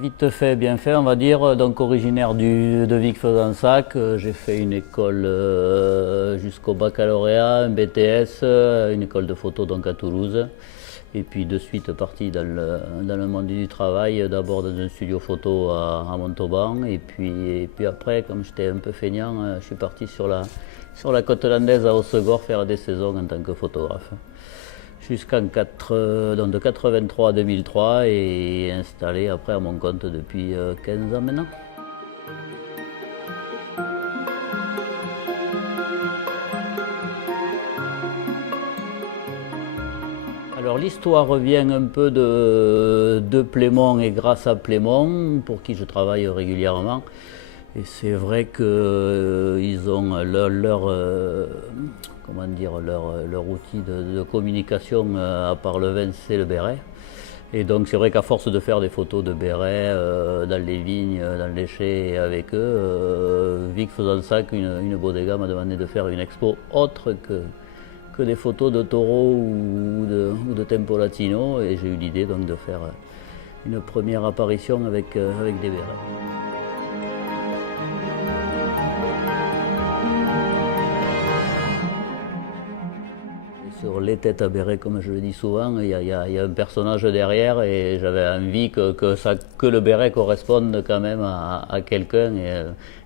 Vite fait, bien fait, on va dire. Donc originaire de Vic-Fezensac, j'ai fait une école jusqu'au baccalauréat, un BTS, une école de photo donc à Toulouse. Et puis de suite parti dans le monde du travail, d'abord dans un studio photo à Montauban. Et puis après, comme j'étais un peu feignant, je suis parti sur la côte landaise à Hossegor faire des saisons en tant que photographe. Donc de 83 à 2003 et installé après à mon compte depuis 15 ans maintenant. Alors l'histoire revient un peu de Plémon et grâce à Plémon, pour qui je travaille régulièrement. Et c'est vrai qu'ils ont leur outil de communication, à part le vin, c'est le béret. Et donc c'est vrai qu'à force de faire des photos de bérets dans les vignes, dans les chais avec eux, Vic-Fezensac, une bodega m'a demandé de faire une expo autre que des photos de taureaux ou de tempo latino. Et j'ai eu l'idée donc de faire une première apparition avec des bérets. Sur les têtes à béret, comme je le dis souvent, il y a un personnage derrière et j'avais envie que le béret corresponde quand même à quelqu'un et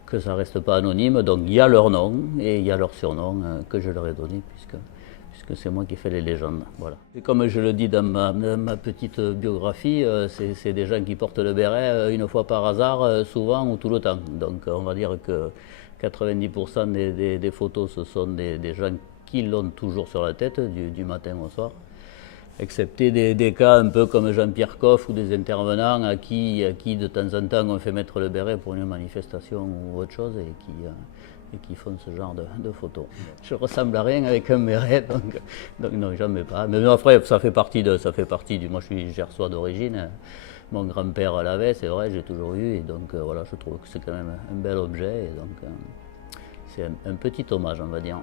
que ça ne reste pas anonyme. Donc il y a leur nom et il y a leur surnom que je leur ai donné puisque c'est moi qui fais les légendes. Voilà. Et comme je le dis dans ma petite biographie, c'est des gens qui portent le béret une fois par hasard, souvent ou tout le temps. Donc on va dire que 90% des photos, ce sont des gens qui l'ont toujours sur la tête du matin au soir, excepté des cas un peu comme Jean-Pierre Coff ou des intervenants à qui de temps en temps on fait mettre le béret pour une manifestation ou autre chose et qui font ce genre de photos. Je ressemble à rien avec un béret, donc non, jamais pas. Mais après, ça fait partie du. Moi, je suis gersois d'origine. Mon grand-père l'avait, c'est vrai, j'ai toujours eu, et donc voilà, je trouve que c'est quand même un bel objet, et donc c'est un petit hommage, on va dire.